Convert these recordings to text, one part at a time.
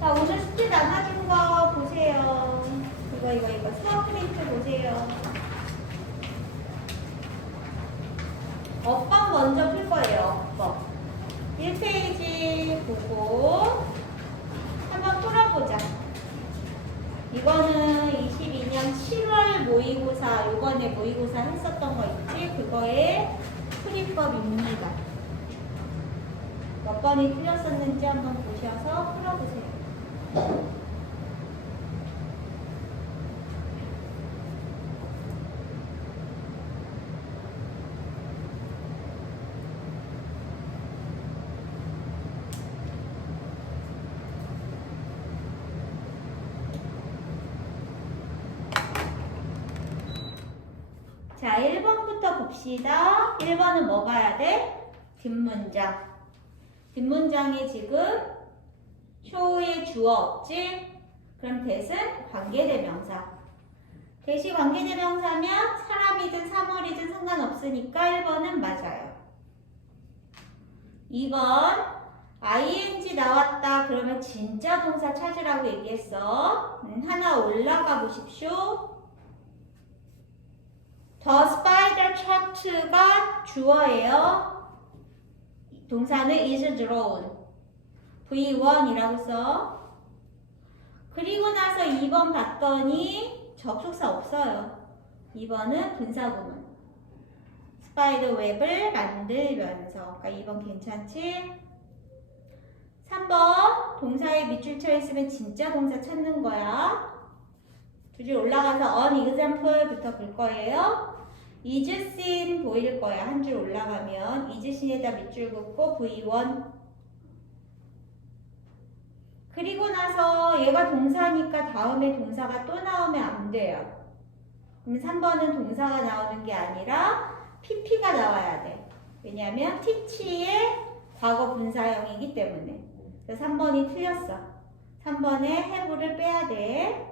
자, 오늘 숙제 나눠준 거 보세요. 이거. 수학 프린트 보세요. 업법 먼저 풀 거예요. 업법. 1페이지 보고 한번 풀어보자. 이거는 22년 7월 모의고사, 요번에 모의고사 했었던 거 있지? 그거의 풀이법입니다. 몇 번이 틀렸었는지 한번 보셔서 풀어보세요. 자, 1번부터 봅시다. 1번은 뭐 봐야 돼? 뒷문장. 뒷문장에 지금 show의 주어 없지? 그럼 대신 관계대명사. 대시 관계대명사면 사람이든 사물이든 상관없으니까 1번은 맞아요. 2번 ing 나왔다. 그러면 진짜 동사 찾으라고 얘기했어. 하나 올라가 보십시오. The spider chart가 주어예요. 동사는 is drawn. V1이라고 써. 그리고 나서 2번 봤더니 접속사 없어요. 2번은 분사구문. 스파이더 웹을 만들면서. 그러니까 2번 괜찮지? 3번 동사에 밑줄 쳐 있으면 진짜 동사 찾는 거야. 두 줄 올라가서 on example부터 볼 거예요. is seen 보일 거야. 한 줄 올라가면 is seen에다 밑줄 긋고 V1. 그리고 나서 얘가 동사니까 다음에 동사가 또 나오면 안 돼요. 그럼 3번은 동사가 나오는 게 아니라 PP가 나와야 돼. 왜냐하면 teach의 과거 분사형이기 때문에. 그래서 3번이 틀렸어. 3번에 have를 빼야 돼.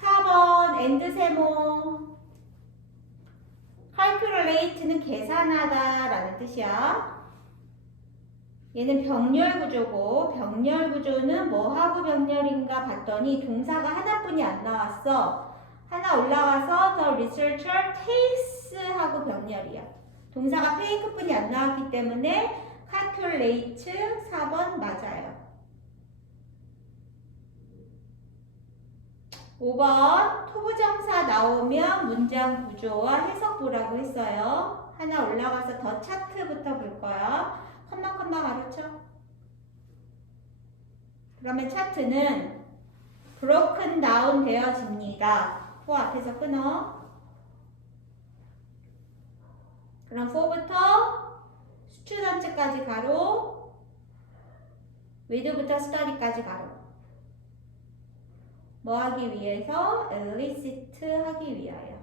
4번 and 세모. calculate는 계산하다 라는 뜻이야. 얘는 병렬 구조고, 병렬 구조는 뭐하고 병렬인가 봤더니 동사가 하나뿐이 안 나왔어. 하나 올라가서 the researcher takes 하고 병렬이야. 동사가 take뿐이 안 나왔기 때문에 calculate 4번 맞아요. 5번 토부정사 나오면 문장 구조와 해석 보라고 했어요. 하나 올라가서 더 차트부터 볼 거야. 컴마 가르쳐. 그러면 차트는 broken down 되어집니다. 4 앞에서 끊어. 그럼 4부터 student까지 가로, with부터 study까지 가로. 뭐 하기 위해서? elicit 하기 위하여.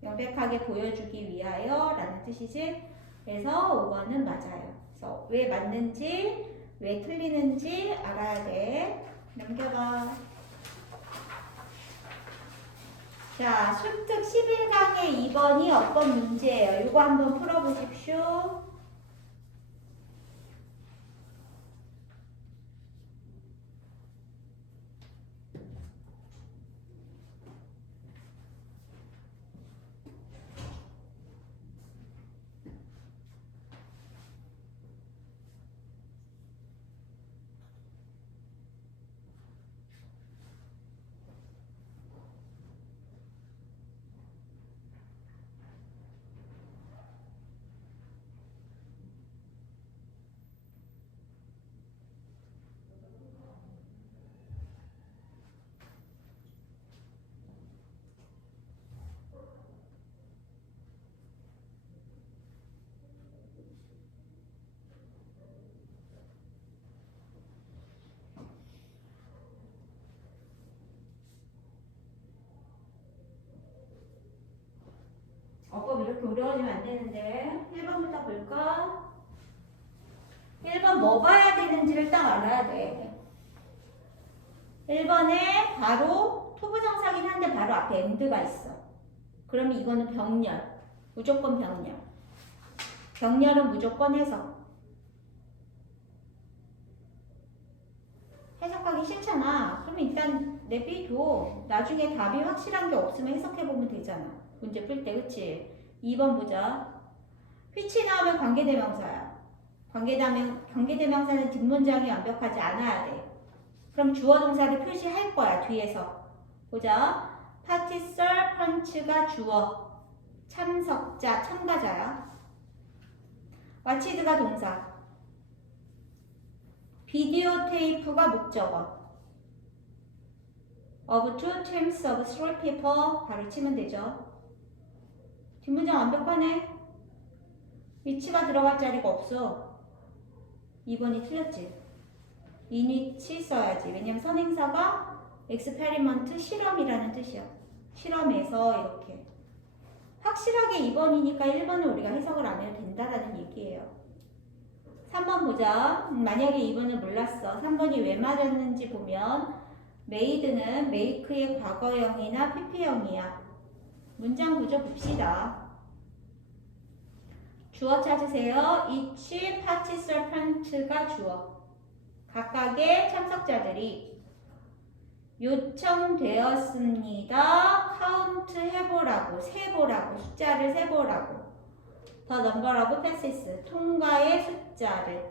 명백하게 보여주기 위하여 라는 뜻이지. 그래서 5번은 맞아요. 그래서 왜 맞는지, 왜 틀리는지 알아야 돼. 넘겨봐. 자, 수특 11강의 2번이 어떤 문제예요? 이거 한번 풀어보십시오. 이렇게 어려워지면 안 되는데 1번부터 볼까? 1번 뭐 봐야 되는지를 딱 알아야 돼. 1번에 바로 토부정사긴 한데 바로 앞에 and가 있어. 그러면 이거는 병렬. 무조건 병렬. 병렬은 무조건 해석. 해석하기 싫잖아. 그러면 일단 내비둬. 나중에 답이 확실한 게 없으면 해석해보면 되잖아. 문제 풀 때, 그치? 2번 보자. which 나오면 관계대명사야. 관계대명사는 뒷문장이 완벽하지 않아야 돼. 그럼 주어 동사를 표시할 거야, 뒤에서. 보자. 파티설펀치가 주어. 참석자, 참가자야. watched가 동사. 비디오 테이프가 목적어. of two teams of three people 바로 치면 되죠. 뒷문장 완벽하네. 위치가 들어갈 자리가 없어. 2번이 틀렸지. in which 써야지. 왜냐면 선행사가 experiment 실험이라는 뜻이야. 실험에서 이렇게. 확실하게 2번이니까 1번은 우리가 해석을 안 해도 된다라는 얘기예요. 3번 보자. 만약에 2번을 몰랐어. 3번이 왜 맞았는지 보면 made는 make의 과거형이나 pp형이야. 문장 구조 봅시다. 주어 찾으세요. each participant가 주어. 각각의 참석자들이 요청되었습니다. 카운트 해보라고, 세보라고, 숫자를 세보라고. The number of passes, 통과의 숫자를.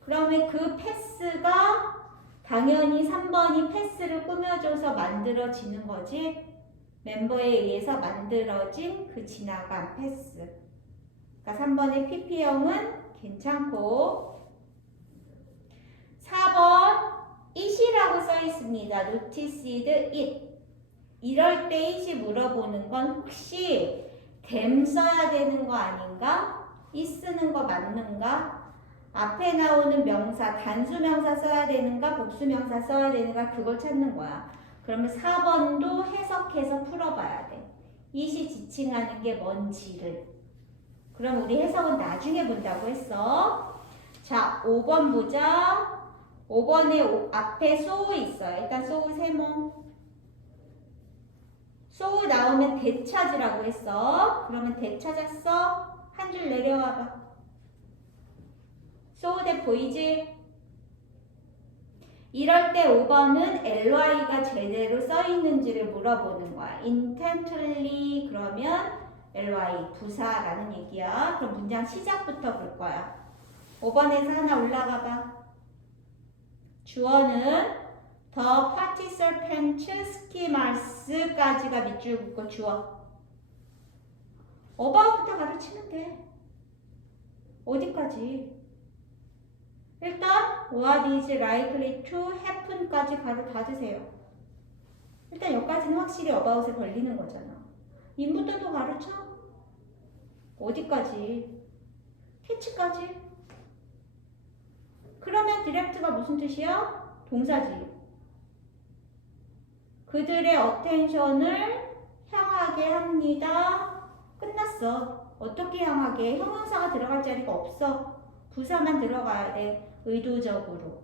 그러면 그 패스가 당연히 3번이 패스를 꾸며줘서 만들어지는 거지. 멤버에 의해서 만들어진 그 지나간 패스. 그러니까 3번의 PP형은 괜찮고 4번 it이라고 써 있습니다. noticed it. 이럴 때 it이 물어보는 건 혹시 them 써야 되는 거 아닌가? it 쓰는 거 맞는가? 앞에 나오는 명사, 단수명사 써야 되는가? 복수명사 써야 되는가? 그걸 찾는 거야. 그러면 4번도 해석해서 풀어봐야 돼. it이 지칭하는 게 뭔지를. 그럼 우리 해석은 나중에 본다고 했어. 자, 5번 보자. 5번에 앞에 so 있어요. 일단 so 세모. so 나오면 대찾으라고 했어. 그러면 대찾았어. 한 줄 내려와봐. so 대 보이지? 이럴 때 5번은 ly가 제대로 써 있는지를 물어보는 거야. intently 그러면 ly 부사라는 얘기야. 그럼 문장 시작부터 볼 거야. 5번에서 하나 올라가 봐. 주어는 the participant schemas까지가 밑줄 긋고 주어. about부터 가르치면 돼. 어디까지? 일단 what is likely to happen까지 가로 닫으세요. 일단 여기까지는 확실히 about에 걸리는 거잖아. 인부터도 가르쳐? 어디까지? 캐치까지? 그러면 디렉트가 무슨 뜻이야? 동사지. 그들의 어텐션을 향하게 합니다. 끝났어. 어떻게 향하게? 형용사가 들어갈 자리가 없어. 부사만 들어가야 돼. 의도적으로.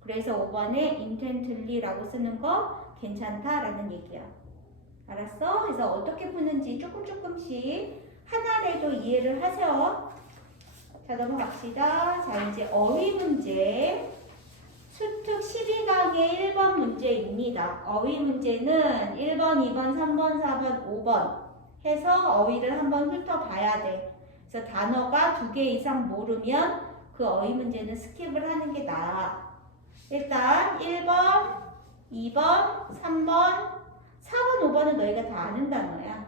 그래서 5번에 intently라고 쓰는 거 괜찮다라는 얘기야. 알았어? 그래서 어떻게 푸는지 조금씩 하나라도 이해를 하세요. 자, 넘어갑시다. 자, 이제 어휘 문제. 수특 12강의 1번 문제입니다. 어휘 문제는 1번, 2번, 3번, 4번, 5번 해서 어휘를 한번 훑어봐야 돼. 그래서 단어가 2개 이상 모르면 그 어휘 문제는 스킵을 하는 게 나아. 일단 1번, 2번, 3번, 4번, 5번은 너희가 다 아는 단어야.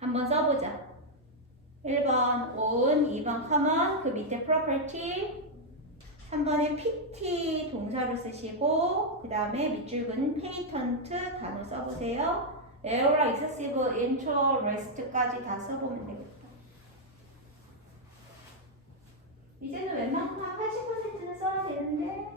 한번 써보자. 1번 own, 2번 common, 그 밑에 property, 3번에 pt 동사로 쓰시고 그 다음에 밑줄근 patent 단어 써보세요. era, excessive, interest까지 다 써보면 되겠다. 이제는 웬만큼 한 80%는 써야 되는데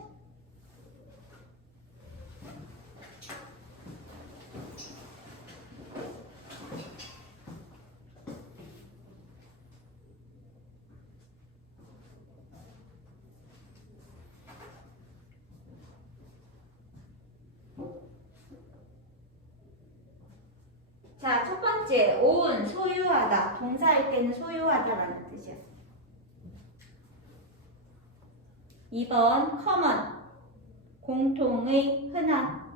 자, 첫 번째, own, 소유하다. 동사일 때는 소유하다라는 뜻이야. 2번, common. 공통의, 흔한.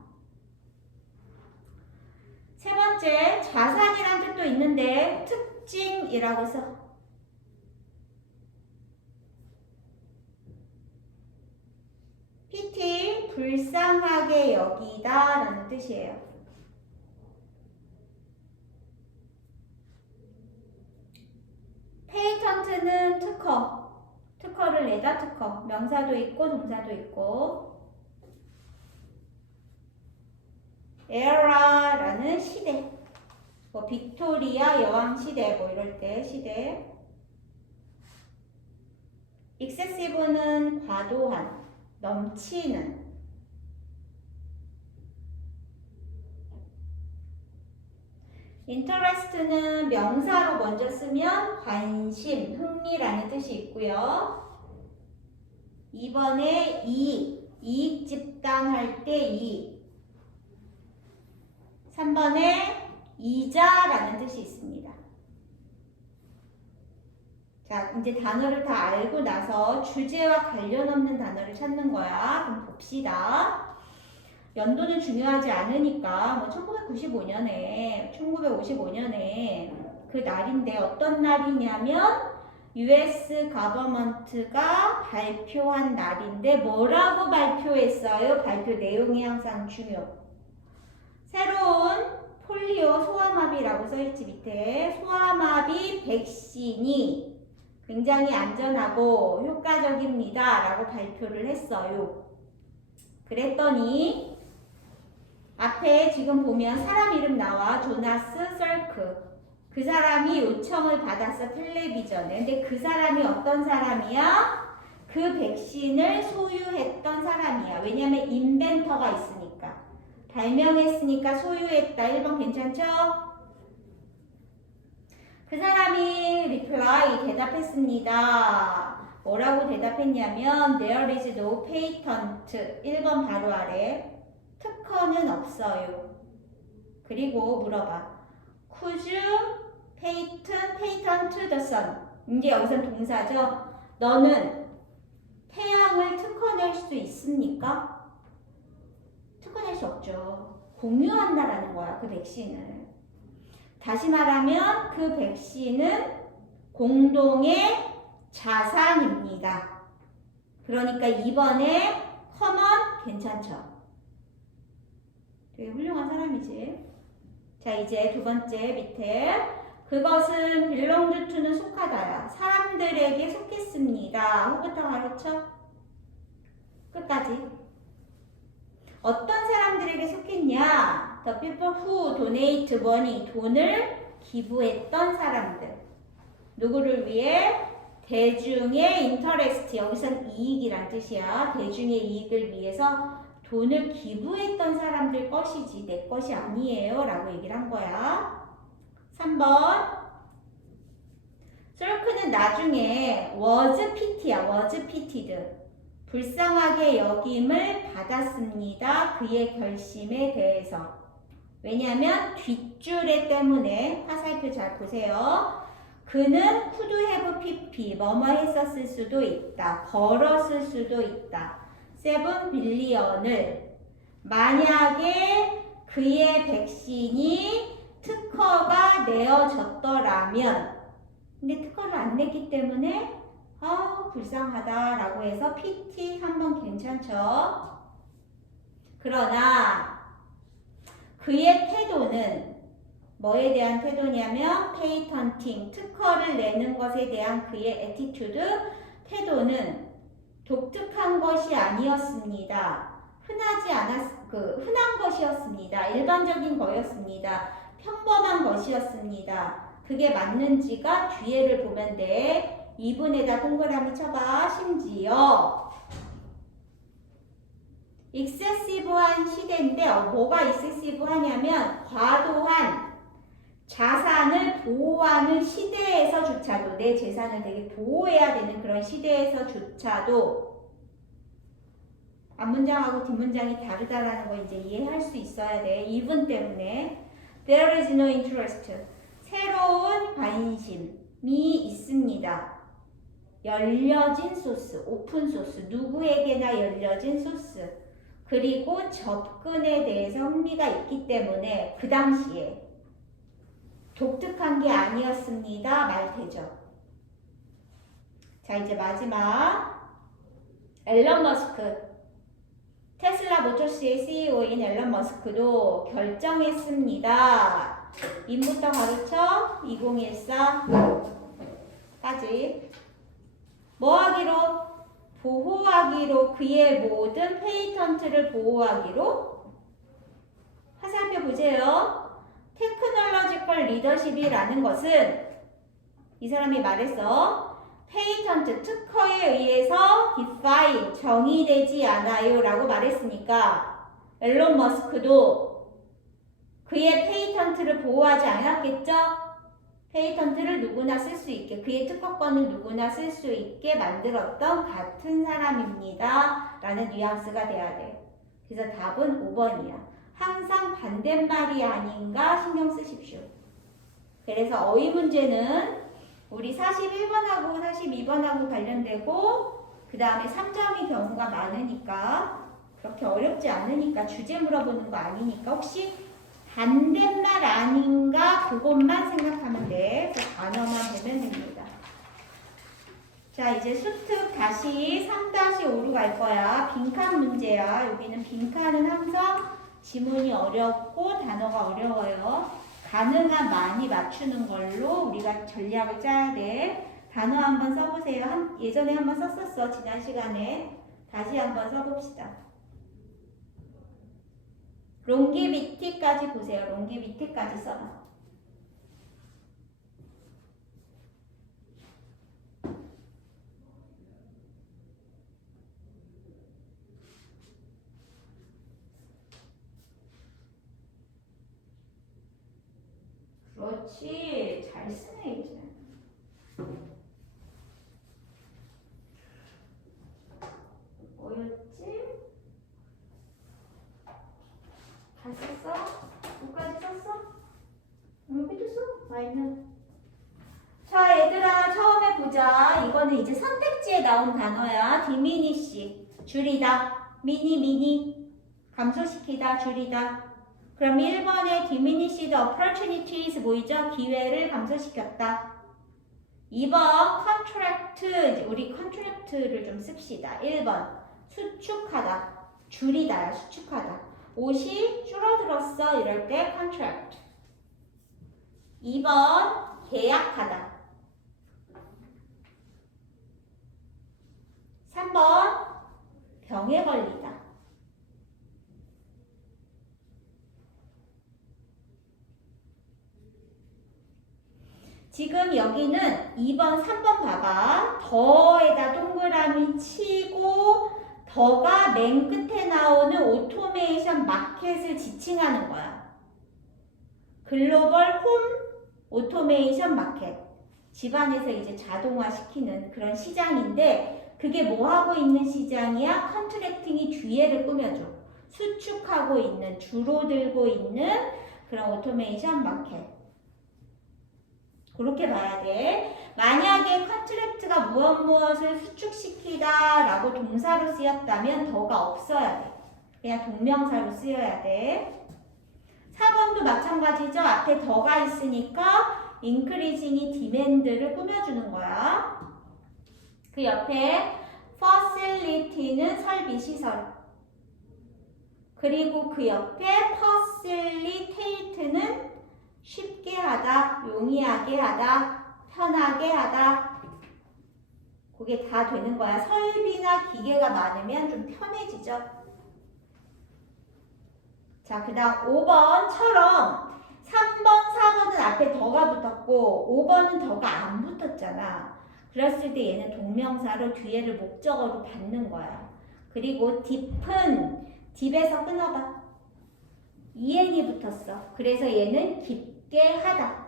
세 번째, 자산이란 뜻도 있는데 특징이라고 써. PT, 불쌍하게 여기다 라는 뜻이에요. 페이턴트는 특허, 특허를 내다 특허, 명사도 있고 동사도 있고. 에라라는 시대, 뭐 빅토리아 여왕 시대 뭐 이럴 때 시대. excessive는 과도한, 넘치는. interest는 명사로 먼저 쓰면 관심, 흥미라는 뜻이 있고요. 2번에 이익 집단할 때 이익. 3번에 이자라는 뜻이 있습니다. 자, 이제 단어를 다 알고 나서 주제와 관련 없는 단어를 찾는 거야. 그럼 봅시다. 연도는 중요하지 않으니까 뭐 1955년에 그 날인데 어떤 날이냐면 US government가 발표한 날인데 뭐라고 발표했어요? 발표 내용이 항상 중요. 새로운 폴리오 소아마비라고 써있지 밑에. 소아마비 백신이 굉장히 안전하고 효과적입니다 라고 발표를 했어요. 그랬더니 앞에 지금 보면 사람 이름 나와. 조나스 설크. 그 사람이 요청을 받았어, 텔레비전에. 근데 그 사람이 어떤 사람이야? 그 백신을 소유했던 사람이야. 왜냐면 인벤터가 있으니까. 발명했으니까 소유했다. 1번 괜찮죠? 그 사람이 reply, 대답했습니다. 뭐라고 대답했냐면 There is no patent. 1번 바로 아래. 특허는 없어요. 그리고 물어봐. Could you patent the sun? 이제 여기서 동사죠. 너는 태양을 특허낼 수 있습니까? 특허낼 수 없죠. 공유한다라는 거야, 그 백신을. 다시 말하면 그 백신은 공동의 자산입니다. 그러니까 2번에 common 괜찮죠? 되게 훌륭한 사람이지. 자, 이제 두 번째 밑에 그것은 belong to는 속하다야. 사람들에게 속했습니다. 후부터 가르쳐. 끝까지. 어떤 사람들에게 속했냐? The people who donate money. 돈을 기부했던 사람들. 누구를 위해? 대중의 interest. 여기선 이익이란 뜻이야. 대중의 이익을 위해서 돈을 기부했던 사람들 것이지 내 것이 아니에요 라고 얘기를 한 거야. 3번. circ는 나중에 was piti야. was pitied. 불쌍하게 여김을 받았습니다. 그의 결심에 대해서. 왜냐하면 뒷줄에 때문에 화살표 잘 보세요. 그는 could have pp 뭐뭐 했었을 수도 있다. 벌었을 수도 있다. 7 빌리언을 만약에 그의 백신이 특허가 내어졌더라면. 근데 특허를 안 냈기 때문에 불쌍하다라고 해서 PT 3번 괜찮죠? 그러나 그의 태도는 뭐에 대한 태도냐면 페이턴팅, 특허를 내는 것에 대한 그의 애티튜드, 태도는 독특한 것이 아니었습니다. 흔한 것이었습니다. 일반적인 거였습니다. 평범한 것이었습니다. 그게 맞는지가 뒤에를 보면 돼. 2분에다 동그라미 쳐봐. 심지어 excessive한 시대인데 뭐가 excessive하냐면 과도한 자산을 보호하는 시대에서조차도 내 재산을 되게 보호해야 되는 그런 시대에서조차도 앞문장하고 뒷문장이 다르다라는 거 이제 이해할 수 있어야 돼. 2분 때문에. There is no interest. 새로운 관심이 있습니다. 열려진 소스, 오픈 소스, 누구에게나 열려진 소스. 그리고 접근에 대해서 흥미가 있기 때문에 그 당시에 독특한 게 아니었습니다. 말 되죠. 자, 이제 마지막 앨런 머스크. 테슬라 모터스의 CEO인 앨런 머스크도 결정했습니다. 인부터 가르쳐 2014까지 뭐 하기로? 보호하기로, 그의 모든 페이턴트를 보호하기로. 살펴보세요. 테크놀로지컬 리더십이라는 것은 이 사람이 말했어. 페이턴트, 특허에 의해서 define, 정의되지 않아요 라고 말했으니까 앨런 머스크도 그의 페이턴트를 보호하지 않았겠죠? 페이턴트를 누구나 쓸 수 있게, 그의 특허권을 누구나 쓸 수 있게 만들었던 같은 사람입니다 라는 뉘앙스가 돼야 돼. 그래서 답은 5번이야. 항상 반대말이 아닌가 신경 쓰십시오. 그래서 어휘 문제는 우리 41번하고 42번하고 관련되고 그 다음에 3점의 경우가 많으니까 그렇게 어렵지 않으니까 주제 물어보는 거 아니니까 혹시 반대말 아닌가 그것만 생각하면 돼. 그 단어만 되면 됩니다. 자, 이제 수특 다시 3-5로 갈 거야. 빈칸 문제야. 여기는 빈칸은 항상 지문이 어렵고 단어가 어려워요. 가능한 많이 맞추는 걸로 우리가 전략을 짜야 돼. 단어 한번 써보세요. 예전에 한번 썼었어. 지난 시간에. 다시 한번 써봅시다. 롱기비티까지 보세요. 롱기비티까지 써봐. 그렇지. 잘 쓰네, 이제. 뭐였지? 다 썼어? 5까지 썼어? 여기도 써? 아니면. 자, 얘들아, 처음에 보자. 이거는 이제 선택지에 나온 단어야. 디미니시. 줄이다. 미니. 감소시키다. 줄이다. 그럼 1번에 diminished opportunities 뭐이죠? 기회를 감소시켰다. 2번 contract, 우리 contract를 좀 씁시다. 1번 수축하다. 줄이다야. 수축하다. 옷이 줄어들었어. 이럴 때 contract. 2번 계약하다. 3번 병에 걸리다. 지금 여기는 2번, 3번 봐봐. 더에다 동그라미 치고 더가 맨 끝에 나오는 오토메이션 마켓을 지칭하는 거야. 글로벌 홈 오토메이션 마켓. 집안에서 이제 자동화시키는 그런 시장인데 그게 뭐 하고 있는 시장이야? 컨트랙팅이 뒤에를 꾸며줘. 수축하고 있는, 줄어들고 있는 그런 오토메이션 마켓. 그렇게 봐야 돼. 만약에 컨트랙트가 무엇을 수축시키다 라고 동사로 쓰였다면 더가 없어야 돼. 그냥 동명사로 쓰여야 돼. 4번도 마찬가지죠. 앞에 더가 있으니까 increasing이 demand를 꾸며주는 거야. 그 옆에 facility는 설비, 시설. 그리고 그 옆에 facilitate는 쉽게 하다, 용이하게 하다, 편하게 하다. 그게 다 되는 거야. 설비나 기계가 많으면 좀 편해지죠. 자, 그 다음 5번처럼 3번, 4번은 앞에 더가 붙었고 5번은 더가 안 붙었잖아. 그랬을 때 얘는 동명사로 뒤에를 목적어로 받는 거야. 그리고 딥은 딥에서 끊어봐. en이 붙었어. 그래서 얘는 깊게 하다.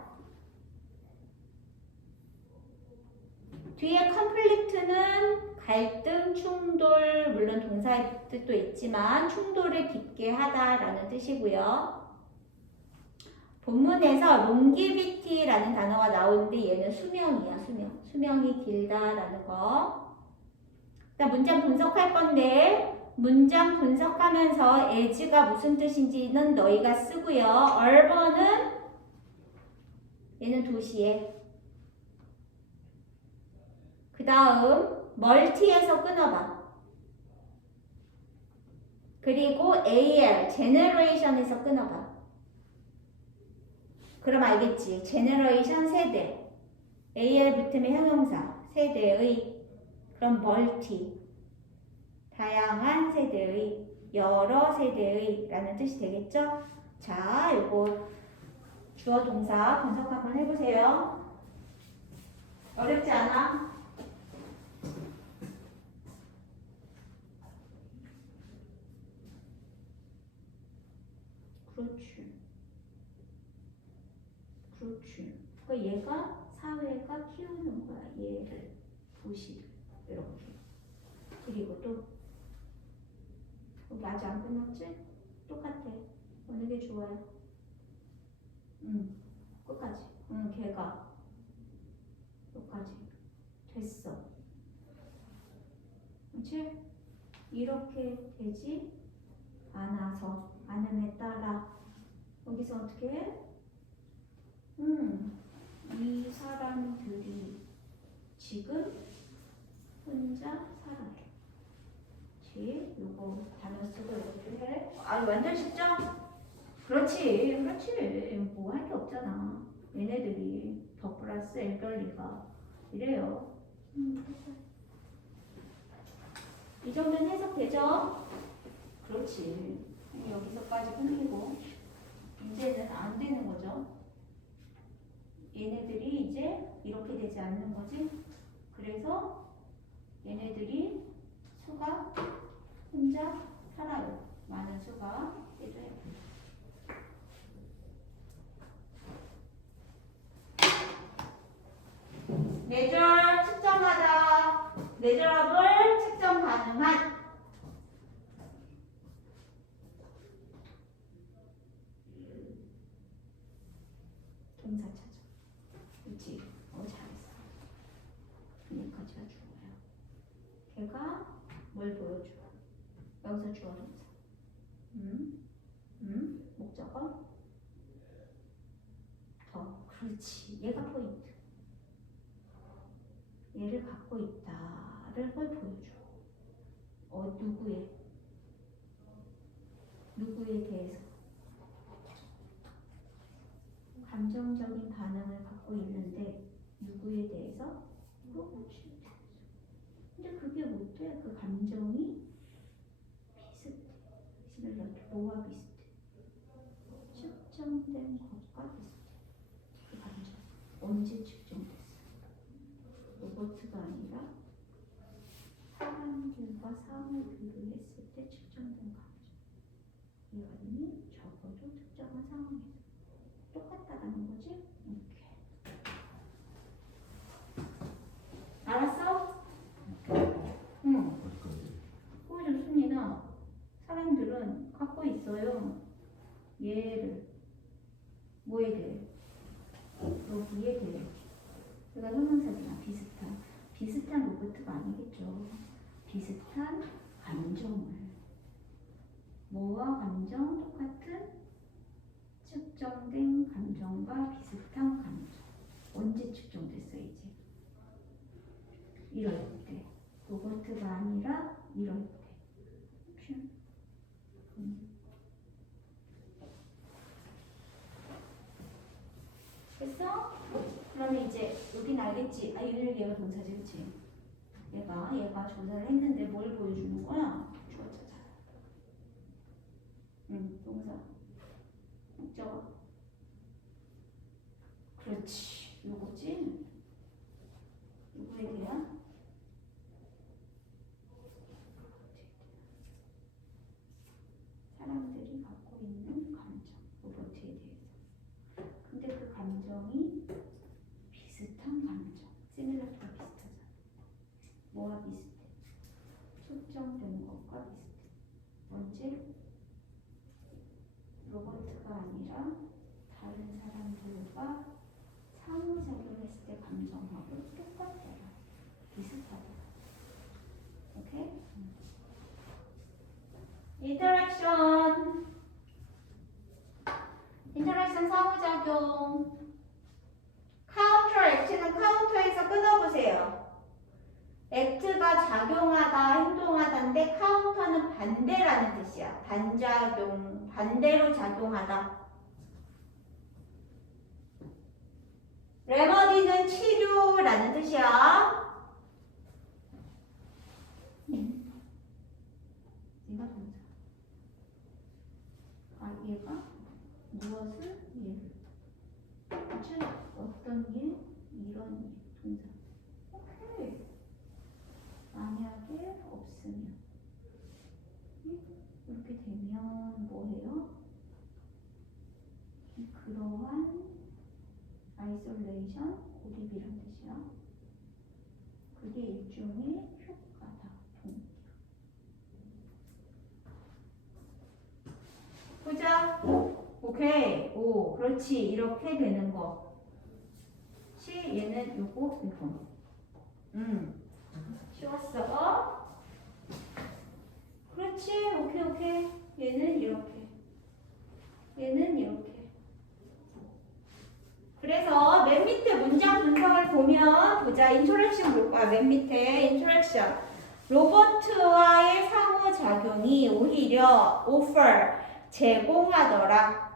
뒤에 conflict는 갈등, 충돌, 물론 동사의 뜻도 있지만 충돌을 깊게 하다라는 뜻이고요. 본문에서 longevity라는 단어가 나오는데 얘는 수명이야, 수명. 수명이 길다라는 거. 일단 문장 분석할 건데 문장 분석하면서 as가 무슨 뜻인지는 너희가 쓰고요. urban은 얘는 도시에. 그 다음 멀티에서 끊어봐. 그리고 AL, generation에서 끊어봐. 그럼 알겠지? generation 세대. AL 붙으면 형용사. 세대의. 그럼 멀티. 다양한 세대의. 여러 세대의 라는 뜻이 되겠죠? 자, 요거 주어 동사 분석 한번 해보세요. 어렵지 않아? 그렇지. 그렇지. 그 얘가 사회가 키우는 거야. 얘를. 도시. 이렇게. 그리고 또 여기 아직 안 끝났지? 똑같아. 어느 게 좋아요? 끝까지. 걔가. 여기까지. 됐어. 그치? 이렇게 되지 않아서. 않음에 따라. 여기서 어떻게 해? 이 사람들이 지금 혼자 살아요. 그치? 요거 단어 쓰고 이렇게 해. 아, 완전 쉽죠? 그렇지. 그렇지. 뭐 할 게 없잖아. 얘네들이 더 플러스 엘덜리가 이래요. 이 정도는 해석되죠? 그렇지. 여기서까지 끝내고 이제는 안 되는 거죠. 얘네들이 이제 이렇게 되지 않는 거지. 그래서 얘네들이 수가 혼자 살아요. 많은 수가 해줘야 돼. measure 측정하다. measureable 측정 가능한. 동사 찾아. 그렇지. 잘했어. 여기까지가 주어야. 걔가 뭘 보여줘? 여기서 주어 동사. 목적어. 더. 그렇지. 얘가 포인트. 얘를 갖고 있다를 뭘 보여줘. 누구에 대해서. 감정적인 반응을 갖고 있는데 누구에 대해서? 그렇지. 근데 그게 못해. 그 감정이 비슷해. 뭐와 비슷해? 측정된 것과 비슷해. 그 감정. 언제 측정됐어? 로봇가 아니라 사람들과 상을 비교했을 때 측정된 감정. 이거는 적어도 특정한 상황에서 똑같다라는 거지? 이렇게. 알았어? 응. 보여줬습니다. 사람들은 갖고 있어요. 얘를. 뭐에 대해? 여기에 대해. 얘가 형용사잖아. 비슷한 로봇가 아니겠죠. 비슷한 감정을. 뭐와 감정? 똑같은 측정된 감정과 비슷한 감정. 언제 측정됐어 이제? 이럴 때. 로봇가 아니라 이럴 때. 됐어? 그러면 이제 여긴 알겠지? 얘가 동사지, 그치? 얘가 조사를 했는데 뭘 보여주는 거야? 주어 찾아. 동사. 목적어. 그렇지. 요거지? 누구에 대한? 사람들이 갖고 있는 감정. 로봇에 대해서. 근데 그 감정이 비슷한 감정. 시밀러가 비슷하잖아. 뭐와 비슷해? 측정된 것과 비슷해. 언제? 로봇가 아니라 다른 사람들과 상호작용했을 때 감정하고 똑같아요. 비슷하다. 오케이? 인터랙션 상호작용. 카운터 액트는 카운터에서 끊어보세요. 액트가 작용하다, 행동하다인데 카운터는 반대라는 뜻이야. 반작용, 반대로 작용하다. 레머디는 치료라는 뜻이야. 얘가 동사. 얘가 무엇을 일. 즉 어떤 일, 이런 일, 동사. 오케이. 만약에 없으면 이렇게 되면 뭐해요? 그러한 아이솔레이션, 고립이란 뜻이야. 그게 일종의 효과다. 보자. 오케이. 오, 그렇지. 이렇게 되는 거. 얘는 요거, 이거. 쉬웠어. 그렇지. 오케이, 오케이. 얘는 이렇게. 얘는 이렇게. 그래서 맨 밑에 문장 분석을 보면 보자. 인터랙션 볼 거야. 맨 밑에 인터랙션. 로봇과의 상호작용이 오히려 offer, 제공하더라.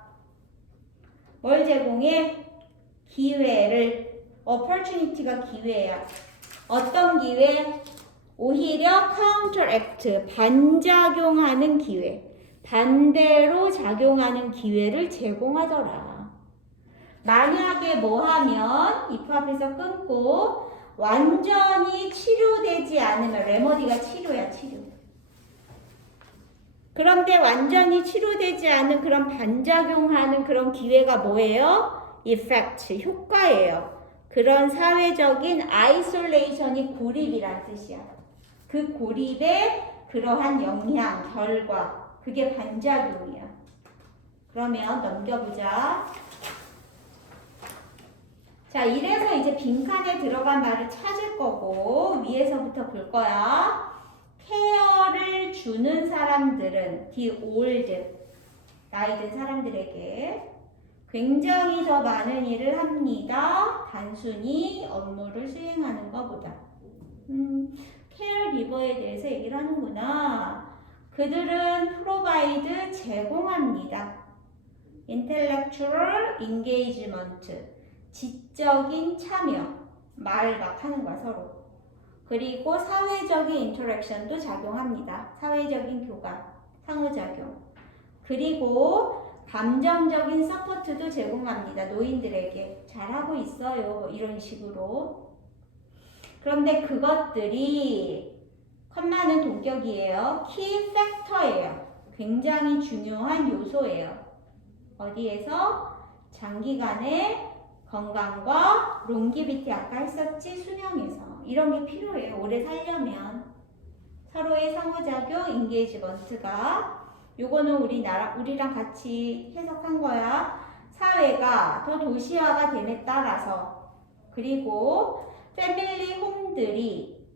뭘 제공해? 기회를. opportunity가 기회야. 어떤 기회? 오히려 counteract, 반작용하는 기회. 반대로 작용하는 기회를 제공하더라. 만약에 뭐하면 if 앞에서 끊고 완전히 치료되지 않으면 레머디가 치료야. 치료. 그런데 완전히 치료되지 않은 그런 반작용하는 그런 기회가 뭐예요? effect, 효과예요. 그런 사회적인 아이솔레이션이 고립이란 뜻이야. 그 고립의 그러한 영향, 결과, 그게 반작용이야. 그러면 넘겨보자. 자, 이래서 이제 빈칸에 들어간 말을 찾을 거고 위에서부터 볼 거야. 케어를 주는 사람들은 the old, 나이 든 사람들에게 굉장히 더 많은 일을 합니다. 단순히 업무를 수행하는 것보다. 케어리버에 대해서 얘기를 하는구나. 그들은 provide, 제공합니다. intellectual engagement, 지적인 참여, 말 막 하는 거야 서로. 그리고 사회적인 인터랙션도 작용합니다. 사회적인 교감, 상호작용. 그리고 감정적인 서포트도 제공합니다. 노인들에게. 잘하고 있어요. 뭐 이런 식으로. 그런데 그것들이 컴마는 동격이에요. 키 팩터예요. 굉장히 중요한 요소예요. 어디에서? 장기간의 건강과 롱기비티 아까 했었지? 수명에서. 이런 게 필요해요. 오래 살려면. 서로의 상호작용, 인게이지먼트가. 요거는 우리랑 같이 해석한 거야. 사회가 더 도시화가 됨에 따라서. 그리고 패밀리 홈들이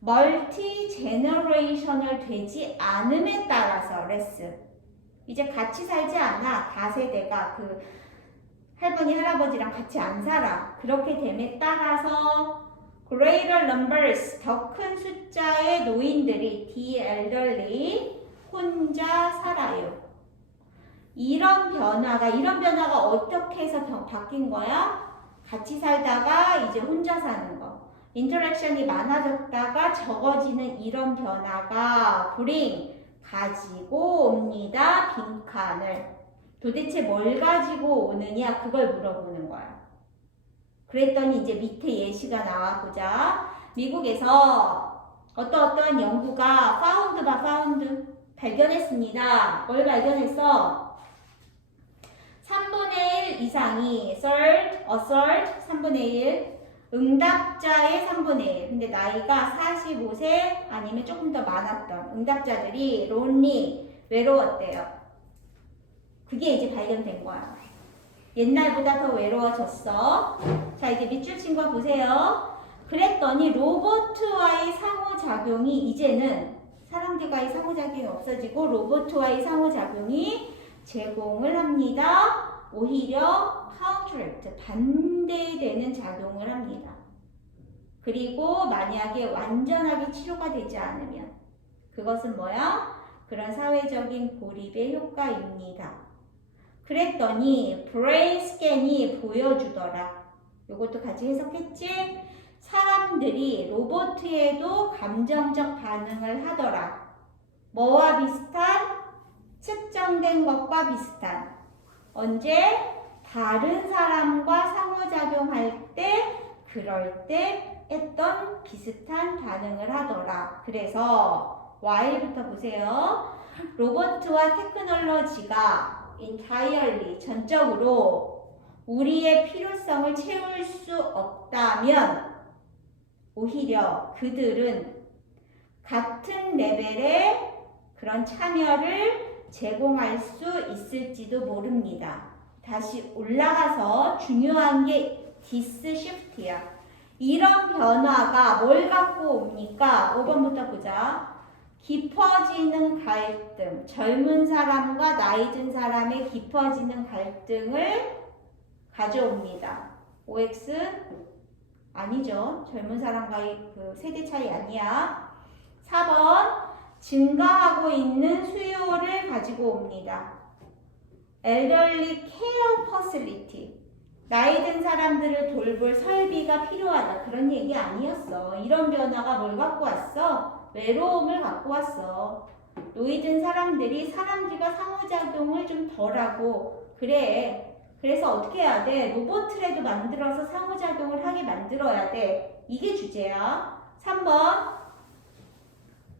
멀티 제너레이셔널 되지 않음에 따라서 레스. 이제 같이 살지 않아. 다세대가 그 할머니 할아버지랑 같이 안 살아. 그렇게 됨에 따라서 greater numbers, 더 큰 숫자의 노인들이 the elderly, 혼자 살아요. 이런 변화가 어떻게 해서 바뀐 거야? 같이 살다가 이제 혼자 사는 거. 인터랙션이 많아졌다가 적어지는 이런 변화가 가지고 옵니다. 빈칸을. 도대체 뭘 가지고 오느냐? 그걸 물어보는 거야. 그랬더니 이제 밑에 예시가 나와 보자. 미국에서 어떤 연구가 found 발견했습니다. 뭘 발견했어? 3분의 1 이상이 assert 3분의 1 응답자의 3분의 1 근데 나이가 45세 아니면 조금 더 많았던 응답자들이 lonely 외로웠대요. 그게 이제 발견된 거야. 옛날보다 더 외로워졌어. 자, 이제 밑줄 친 거 보세요. 그랬더니 로봇과의 상호작용이 이제는 사람들과의 상호작용이 없어지고 로봇과의 상호작용이 제공을 합니다. 오히려 counteract, 반대되는 작용을 합니다. 그리고 만약에 완전하게 치료가 되지 않으면 그것은 뭐야? 그런 사회적인 고립의 효과입니다. 그랬더니 브레인 스캔이 보여주더라. 이것도 같이 해석했지? 사람들이 로봇에도 감정적 반응을 하더라. 뭐와 비슷한? 측정된 것과 비슷한. 언제? 다른 사람과 상호작용할 때, 그럴 때 했던 비슷한 반응을 하더라. 그래서 Y부터 보세요. 로봇과 테크놀로지가 entirely, 전적으로 우리의 필요성을 채울 수 없다면 오히려 그들은 같은 레벨의 그런 참여를 제공할 수 있을지도 모릅니다. 다시 올라가서 중요한 게 this shift야. 이런 변화가 뭘 갖고 옵니까? 5번부터 보자. 깊어지는 갈등, 젊은 사람과 나이 든 사람의 깊어지는 갈등을 가져옵니다. OX 아니죠. 젊은 사람과의 그 세대 차이 아니야. 4번 증가하고 있는 수요를 가지고 옵니다. Elderly care facility, 나이 든 사람들을 돌볼 설비가 필요하다. 그런 얘기 아니었어. 이런 변화가 뭘 갖고 왔어? 외로움을 갖고 왔어. 노이 든 사람들이 사람들과 상호작용을 좀 덜하고 그래. 그래서 어떻게 해야 돼? 로봇이라도 만들어서 상호작용을 하게 만들어야 돼. 이게 주제야. 3번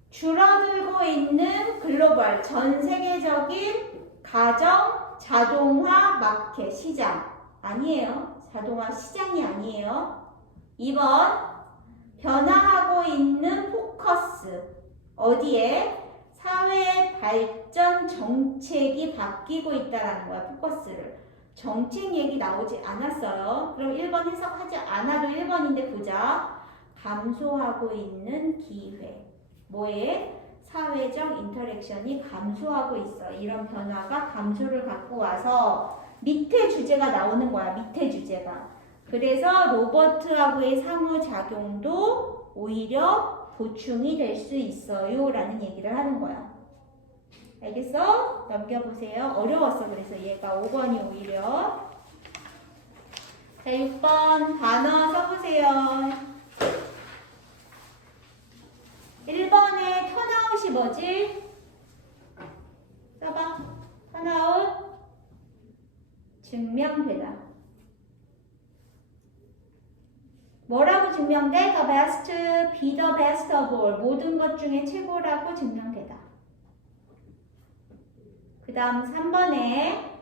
줄어들고 있는 글로벌, 전 세계적인 가정 자동화 마켓 시장. 아니에요. 자동화 시장이 아니에요. 2번 변화하고 있는 포커스. 어디에? 사회 발전 정책이 바뀌고 있다는 거야. 포커스를. 정책 얘기 나오지 않았어요. 그럼 1번 해석하지 않아도 1번인데 보자. 감소하고 있는 기회. 뭐에? 사회적 인터랙션이 감소하고 있어. 이런 변화가 감소를 갖고 와서 밑에 주제가 나오는 거야. 밑에 주제가. 그래서 로봇하고의 상호작용도 오히려 보충이 될 수 있어요. 라는 얘기를 하는 거야. 알겠어? 넘겨보세요. 어려웠어. 그래서 얘가 5번이 오히려. 자, 6번 단어 써보세요. 1번에 턴아웃이 뭐지? 써봐. 턴아웃. 증명되다. 뭐라고 증명돼? The best, be the best of all. 모든 것 중에 최고라고 증명되다. 그 다음 3번에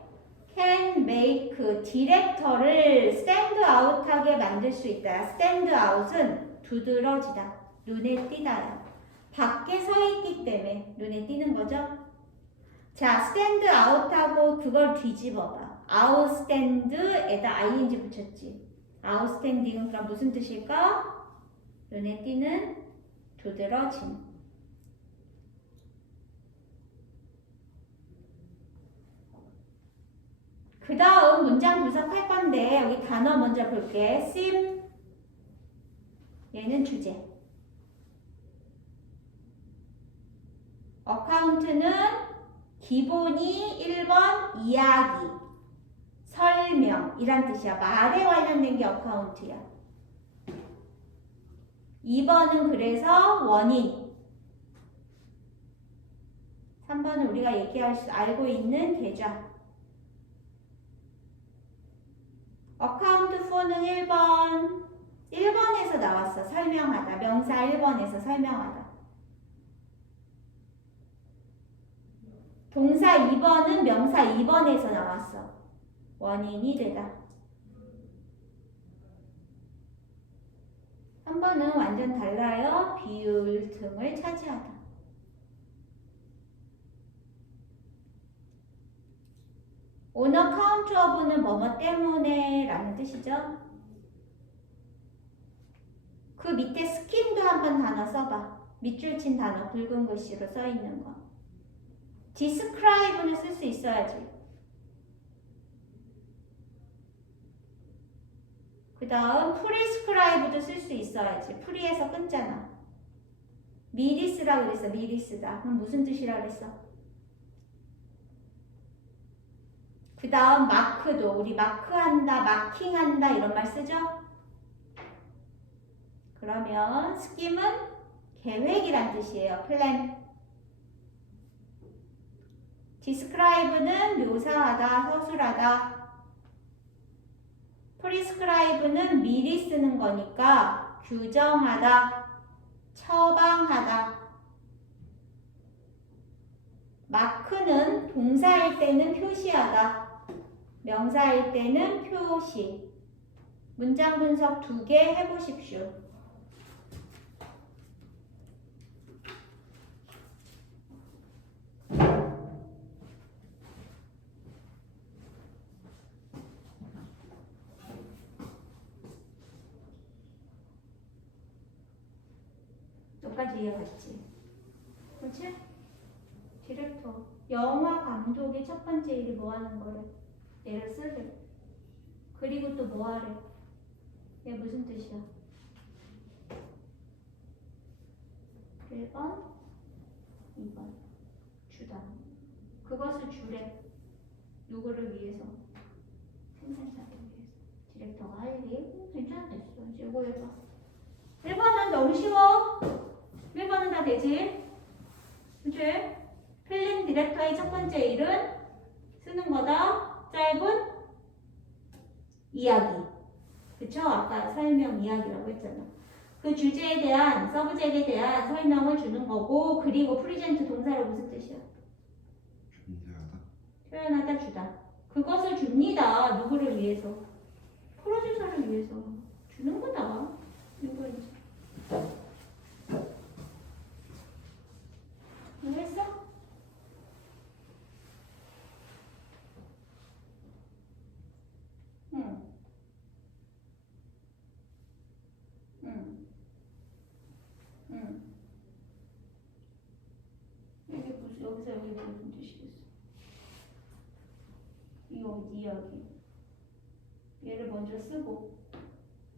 can make 디렉터를 stand out하게 만들 수 있다. stand out은 두드러지다. 눈에 띄다요. 밖에 서 있기 때문에 눈에 띄는 거죠. 자, stand out하고 그걸 뒤집어봐. outstand에다 ing 붙였지. outstanding은 그럼 무슨 뜻일까? 눈에 띄는 두드러짐. 그 다음 문장 분석할 건데 여기 단어 먼저 볼게. seem, 얘는 주제. 어카운트는 기본이 1번 이야기, 설명 이란 뜻이야. 말에 관련된 게 어카운트야. 2번은 그래서 원인. 3번은 우리가 알고 있는 계좌. 어카운트 4는 1번에서 나왔어. 설명하다. 명사 1번에서 설명하다. 동사 2번은 명사 2번에서 나왔어. 원인이 되다. 3번은 완전 달라요. 비율 등을 차지하다. On account of는 뭐뭐 때문에 라는 뜻이죠. 그 밑에 scheme도 한번 단어 써봐. 밑줄 친 단어 붉은 글씨로 써 있는 거. describe는 쓸 수 있어야지. 그 다음 prescribe도 쓸 수 있어야지. pre에서 끊잖아. 미리 쓰라고 그랬어. 미리 쓰다. 그럼 무슨 뜻이라 그랬어? 그 다음 마크도 우리 마크한다, 마킹한다 이런 말 쓰죠? 그러면 스킴은 계획이란 뜻이에요. 플랜. describe는 묘사하다, 서술하다. prescribe는 미리 쓰는 거니까 규정하다, 처방하다. 마크는 동사일 때는 표시하다, 명사일 때는 표시. 문장 분석 2개 해보십시오. 여기까지 이해갔지? 그렇지? 디렉터. 영화 감독의 첫 번째 일이 뭐 하는 거래? 얘를 쓰래. 그리고 또 뭐 하래? 얘 무슨 뜻이야? 1번, 2번. 주다. 그것을 주래. 누구를 위해서? 생산자를 위해서. 디렉터가 할 일? 괜찮아, 됐어. 이제 이거 해봐. 1번은 너무 쉬워. 1번은 다 되지? 그치? 필름 디렉터의 첫 번째 일은 쓰는 거다. 짧은 이야기. 그쵸? 아까 설명 이야기라고 했잖아. 그 주제에 대한, 서브젝트에 대한 설명을 주는 거고, 그리고 프리젠트 동사로 무슨 뜻이야? 준비하다. 표현하다, 주다. 그것을 줍니다. 누구를 위해서? 프로듀서를 위해서. 주는 거다. 이거지. 이해했어? 응. 응. 응. 이게 무슨, 여기서 여기 무슨 뜻이겠어? 이야기. 얘를 먼저 쓰고,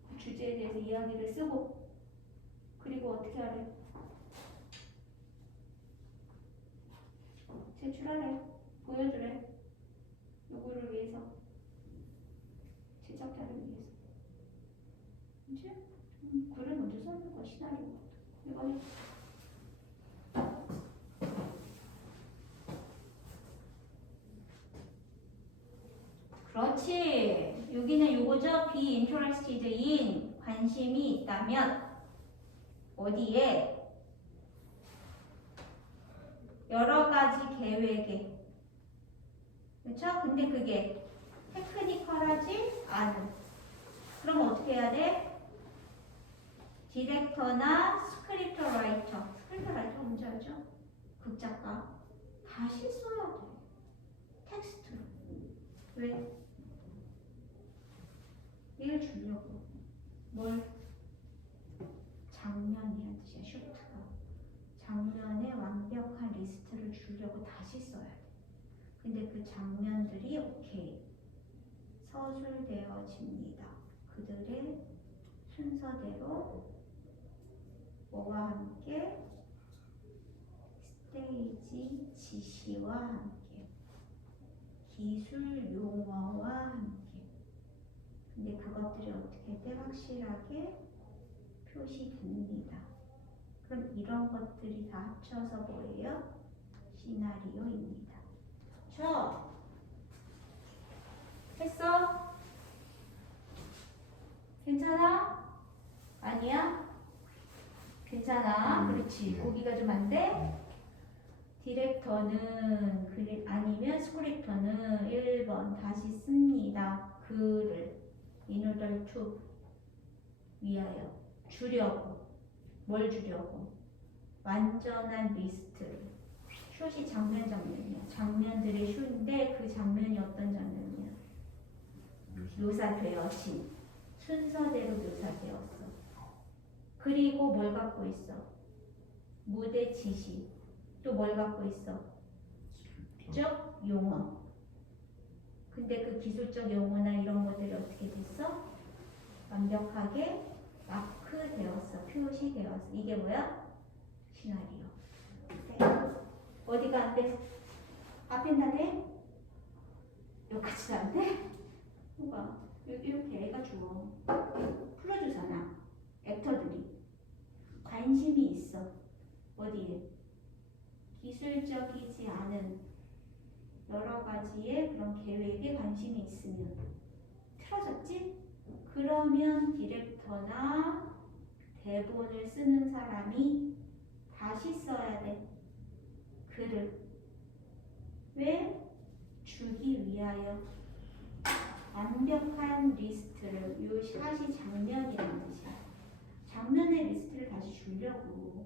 그 주제에 대해서 이야기를 쓰고, 그리고 어떻게 하래? 제출하래. 보여주래. 누구를 위해서? 제작자를 위해서. 그치? 글을 먼저 써는 거야, 시나리오. 이거는 그렇지. 여기는 요거죠. be interested in. 관심이 있다면 어디에? 여러 가지 계획에. 그렇죠? 근데 그게 테크니컬하지 않은. 그럼 어떻게 해야 돼? 디렉터나 스크립트 라이터. 스크립트 라이터 뭔지 알죠? 극작가. 다시 써야 돼. 텍스트로. 왜? 얘를 주려고. 뭘? 장면이란 뜻이야. 쇼트가. 장면의 완벽한 리스트를 주려고 다시 써야 돼. 근데 그 장면들이 오케이. 서술되어집니다. 그들의 순서대로 뭐와 함께? 스테이지 지시와 함께. 기술 용어와 함께. 근데 그것들이 어떻게 돼? 확실하게 표시됩니다. 그럼 이런 것들이 다 합쳐서 뭐예요? 시나리오입니다. 그쵸? 했어? 괜찮아? 아니야? 괜찮아? 그렇지. 보기가 좀 안 돼? 디렉터는 아니면 스크립터는 1번 다시 씁니다. 글을 in order to 위하여 주려고. 뭘 주려고? 완전한 리스트를. 숏이 장면이야. 장면들의 숏인데 그 장면이 어떤 장면이야? 묘사되어진. 순서대로 묘사되었어. 그리고 뭘 갖고 있어? 무대 지시. 또 뭘 갖고 있어? 기술적 용어. 근데 그 기술적 용어나 이런 것들이 어떻게 됐어? 완벽하게 마크되었어. 표시되었어. 이게 뭐야? 시나리오. 네. 어디가 안 돼? 앞엔 다 돼? 여기까지도 안 돼? 뭐가? 이렇게 애가 주어. 풀어주잖아. 액터들이. 관심이 있어. 어디에? 기술적이지 않은 여러 가지의 그런 계획에 관심이 있으면 틀어졌지? 그러면 디렉터나 대본을 쓰는 사람이 다시 써야 돼. 글을. 왜? 주기 위하여 완벽한 리스트를, 요 샷이 장면이라는 뜻이야. 장면의 리스트를 다시 주려고.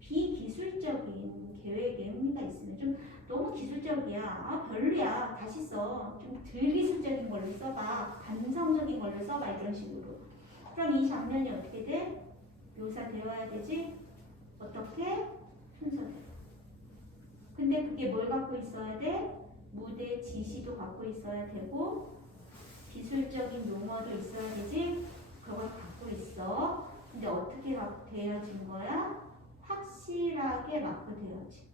비기술적인 계획에 흥미가 있으면 좀 너무 기술적이야. 아, 별로야. 다시 써. 좀 덜 기술적인 걸로 써봐. 감성적인 걸로 써봐. 이런 식으로. 그럼 이 장면이 어떻게 돼? 묘사되어야 되지? 어떻게? 순서대로. 근데 그게 뭘 갖고 있어야 돼? 무대 지시도 갖고 있어야 되고 기술적인 용어도 있어야 되지? 그걸 갖고 있어. 근데 어떻게 되어진 거야? 확실하게 마크되어지.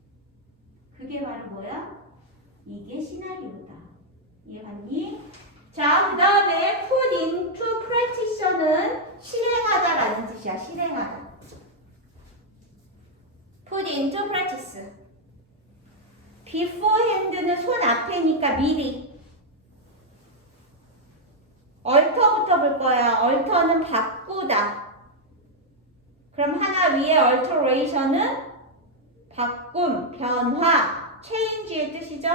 그게 바로 뭐야? 이게 시나리오다. 이해갔니? 자, 그 다음에 put into practice는 실행하다라는 뜻이야. 실행하다. put into practice. beforehand는 손 앞에니까 미리. alter부터 볼 거야. alter는 바꾸다. 그럼 하나 위에 alteration은 바꿈, 변화, change의 뜻이죠?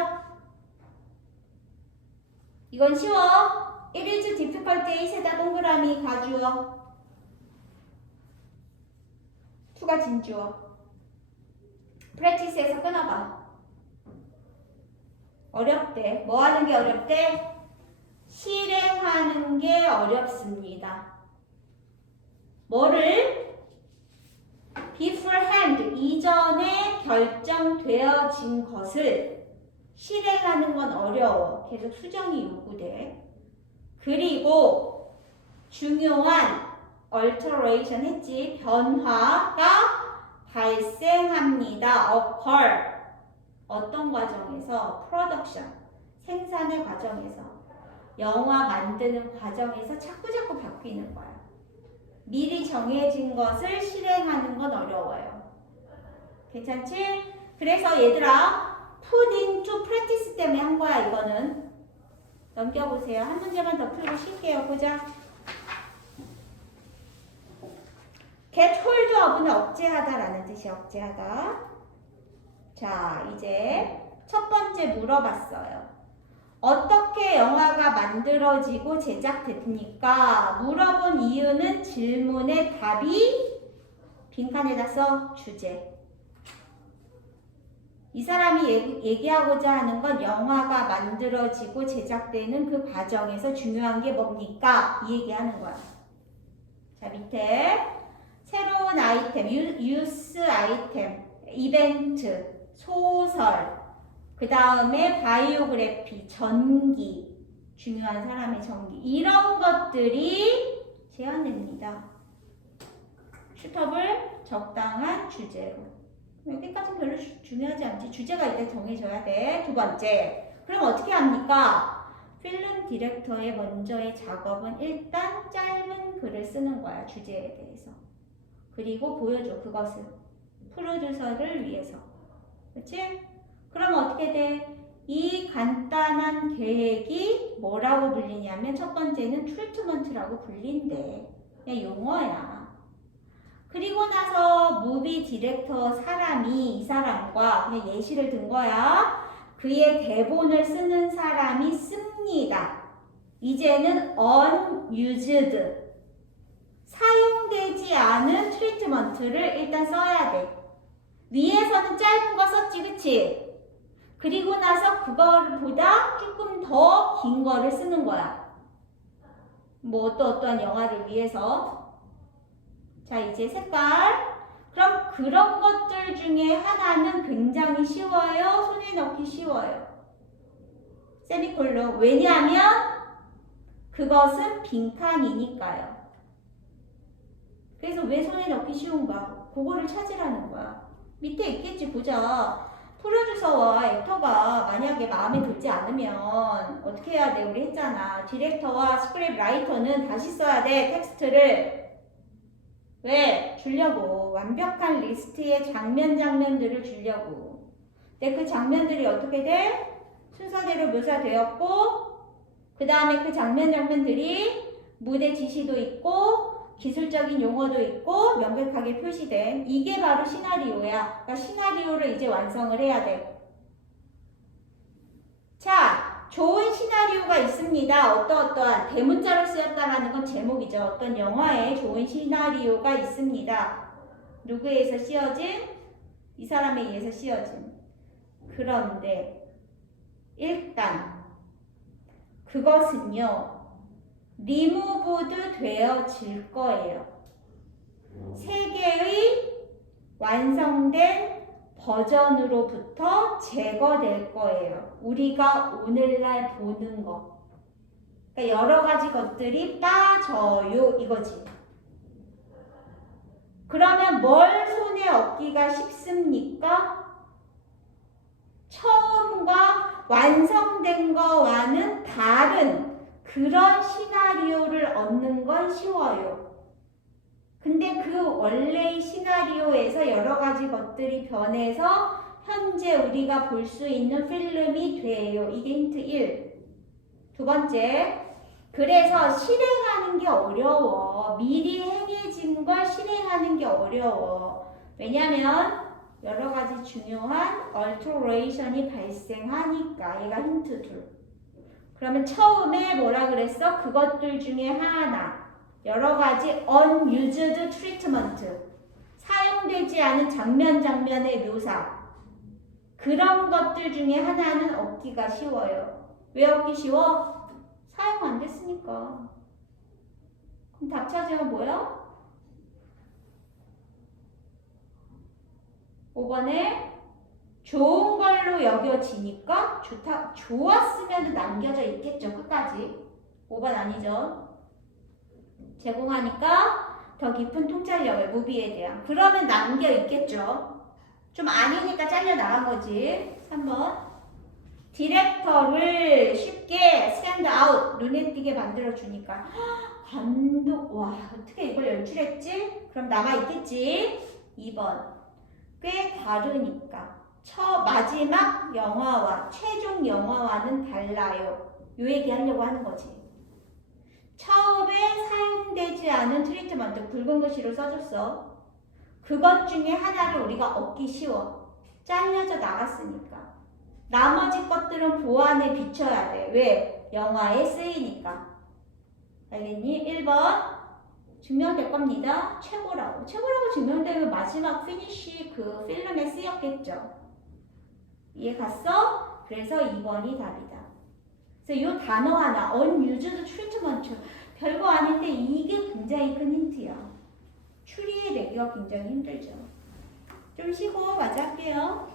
이건 쉬워. It is difficult days에다 동그라미 가주어. to가 진주어. practice에서 끊어봐. 어렵대. 뭐 하는 게 어렵대? 실행하는 게 어렵습니다. 뭐를? beforehand, 이전에 결정되어진 것을 실행하는 건 어려워. 계속 수정이 요구돼. 그리고 중요한 alteration 했지. 변화가 발생합니다. occur. 어떤 과정에서? production. 생산의 과정에서. 영화 만드는 과정에서 자꾸자꾸 바뀌는 거야. 미리 정해진 것을 실행하는 건 어려워요. 괜찮지? 그래서 얘들아 put into practice 때문에 한 거야. 이거는 넘겨보세요. 한 문제만 더 풀고 쉴게요. 보자. get hold of는 억제하다라는 뜻이야. 억제하다. 자, 이제 첫 번째 물어봤어요. 어떻게 영화가 만들어지고 제작됐습니까? 물어본 이유는 질문의 답이 빈칸에다 써. 주제. 이 사람이 얘기하고자 하는 건 영화가 만들어지고 제작되는 그 과정에서 중요한 게 뭡니까? 이 얘기하는 거야. 자, 밑에 새로운 아이템, 뉴스 아이템, 이벤트, 소설, 그 다음에 바이오그래피, 전기, 중요한 사람의 전기, 이런 것들이 제한됩니다. 슈터블 적당한 주제로. 여기까지는 별로 중요하지 않지. 주제가 이때 정해져야 돼. 두 번째. 그럼 어떻게 합니까? 필름 디렉터의 먼저의 작업은 일단 짧은 글을 쓰는 거야. 주제에 대해서. 그리고 보여줘. 그것을. 프로듀서를 위해서. 그렇지? 그럼 어떻게 돼? 이 간단한 계획이 뭐라고 불리냐면 첫 번째는 트리트먼트라고 불린대. 그냥 용어야. 그리고 나서 무비 디렉터 사람이 이 사람과 그냥 예시를 든 거야. 그의 대본을 쓰는 사람이 씁니다. 이제는 unused. 사용되지 않은 트리트먼트를 일단 써야 돼. 위에서는 짧은 거 썼지, 그치? 그리고 나서 그거보다 조금 더 긴 거를 쓰는 거야. 뭐 어떠한 영화를 위해서. 자, 이제 색깔. 그럼 그런 것들 중에 하나는 굉장히 쉬워요? 손에 넣기 쉬워요? 세미콜론. 왜냐하면 그것은 빈칸이니까요. 그래서 왜 손에 넣기 쉬운가? 그거를 찾으라는 거야. 밑에 있겠지, 보자. 프로듀서와 액터가 만약에 마음에 들지 않으면 어떻게 해야 돼? 우리 했잖아. 디렉터와 스크립 라이터는 다시 써야 돼, 텍스트를. 왜? 주려고. 완벽한 리스트의 장면들을 주려고. 근데 그 장면들이 어떻게 돼? 순서대로 묘사되었고, 그 다음에 그 장면들이 무대 지시도 있고, 기술적인 용어도 있고, 명백하게 표시된. 이게 바로 시나리오야. 그러니까 시나리오를 이제 완성을 해야 돼. 자, 좋은 시나리오가 있습니다. 어떠한 대문자로 쓰였다라는 건 제목이죠. 어떤 영화에 좋은 시나리오가 있습니다. 누구에 의해서 씌어진? 이 사람에 의해서 씌어진. 그런데 일단 그것은요, 리무브드 되어질 거예요. 세 개의 완성된 버전으로부터 제거될 거예요. 우리가 오늘날 보는 거. 그러니까 여러 가지 것들이 빠져요, 이거지. 그러면 뭘 손에 얻기가 쉽습니까? 처음과 완성된 거와는 다른 그런 시나리오를 얻는 건 쉬워요. 근데 그 원래의 시나리오에서 여러 가지 것들이 변해서 현재 우리가 볼 수 있는 필름이 돼요. 이게 힌트 1. 두 번째, 그래서 실행하는 게 어려워. 미리 행해진 걸 실행하는 게 어려워. 왜냐면 여러 가지 중요한 얼터레이션이 발생하니까. 얘가 힌트 2. 그러면 처음에 뭐라 그랬어? 그것들 중에 하나. 여러 가지 unused treatment. 사용되지 않은 장면의 묘사. 그런 것들 중에 하나는 얻기가 쉬워요. 왜 얻기 쉬워? 사용 안 됐으니까. 그럼 답 찾으면 뭐야? 5번에 좋은 걸로 여겨지니까 좋았으면 남겨져 있겠죠. 끝까지. 5번 아니죠. 제공하니까 더 깊은 통찰력을 무비에 대한. 그러면 남겨 있겠죠. 좀 아니니까 잘려 나간 거지. 3번. 디렉터를 쉽게 스탠드 아웃, 눈에 띄게 만들어 주니까. 감독, 와, 어떻게 이걸 연출했지? 그럼 남아 있겠지. 2번. 꽤 다르니까. 마지막 영화와 최종 영화와는 달라요. 요 얘기 하려고 하는 거지. 처음에 사용되지 않은 트리트먼트, 굵은 글씨로 써줬어. 그것 중에 하나를 우리가 얻기 쉬워. 잘려져 나갔으니까. 나머지 것들은 보완에 비춰야 돼. 왜? 영화에 쓰이니까. 알겠니? 1번 증명될 겁니다. 최고라고. 최고라고 증명되면 마지막 피니쉬 그 필름에 쓰였겠죠. 이해 갔어? 그래서 2번이 답이다. 그래서 이 단어 하나, unused treatment, 별거 아닌데 이게 굉장히 큰 힌트야. 추리해내기가 굉장히 힘들죠. 좀 쉬고 마저 할게요.